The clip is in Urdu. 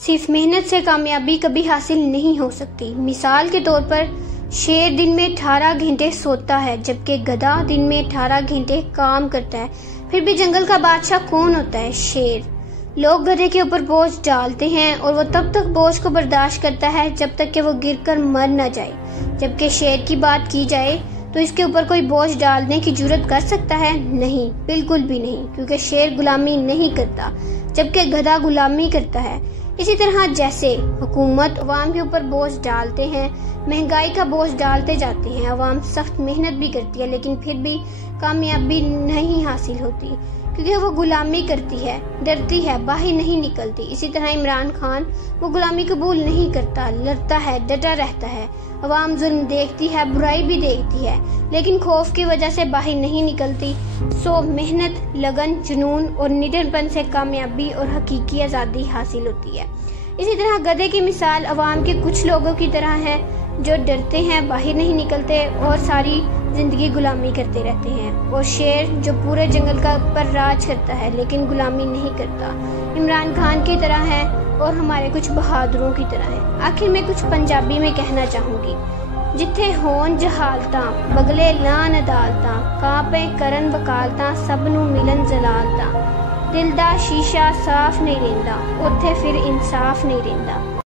صرف محنت سے کامیابی کبھی حاصل نہیں ہو سکتی۔ مثال کے طور پر شیر دن میں 18 گھنٹے سوتا ہے جبکہ گدھا دن میں 18 گھنٹے کام کرتا ہے۔ پھر بھی جنگل کا بادشاہ کون ہوتا ہے؟ شیر۔ لوگ گدھے کے اوپر بوجھ ڈالتے ہیں اور وہ تب تک بوجھ کو برداشت کرتا ہے جب تک کہ وہ گر کر مر نہ جائے، جبکہ شیر کی بات کی جائے تو اس کے اوپر کوئی بوجھ ڈالنے کی جرات کر سکتا ہے؟ نہیں، بالکل بھی نہیں، کیونکہ شیر غلامی نہیں کرتا جبکہ گدھا غلامی کرتا ہے۔ اسی طرح جیسے حکومت عوام کے اوپر بوجھ ڈالتے ہیں، مہنگائی کا بوجھ ڈالتے جاتے ہیں، عوام سخت محنت بھی کرتی ہے لیکن پھر بھی کامیابی نہیں حاصل ہوتی کیونکہ وہ غلامی کرتی ہے، ڈرتی ہے، باہر نہیں نکلتی۔ اسی طرح عمران خان، وہ غلامی قبول نہیں کرتا، لڑتا ہے، ڈٹا رہتا ہے۔ عوام ظلم دیکھتی ہے، برائی بھی دیکھتی ہے لیکن خوف کی وجہ سے باہر نہیں نکلتی۔ محنت، لگن، جنون اور نڈر پن سے کامیابی اور حقیقی آزادی حاصل ہوتی ہے۔ اسی طرح گدھے کی مثال عوام کے کچھ لوگوں کی طرح ہے جو ڈرتے ہیں، باہر نہیں نکلتے اور ساری زندگی غلامی کرتے رہتے ہیں، اور شیر جو پورے جنگل کا پر راج کرتا ہے لیکن غلامی نہیں کرتا، عمران خان کی طرح ہے اور ہمارے کچھ بہادروں کی طرح ہے۔ آخر میں کچھ پنجابی میں کہنا چاہوں گی، جتھے ہون جہالتاں بگلے لان عدالتاں، کانپے کرن وکالتاں سب نو ملن جلالتاں، دل دا شیشہ صاف نہیں رہندا، اوتھے پھر انصاف نہیں رہندا۔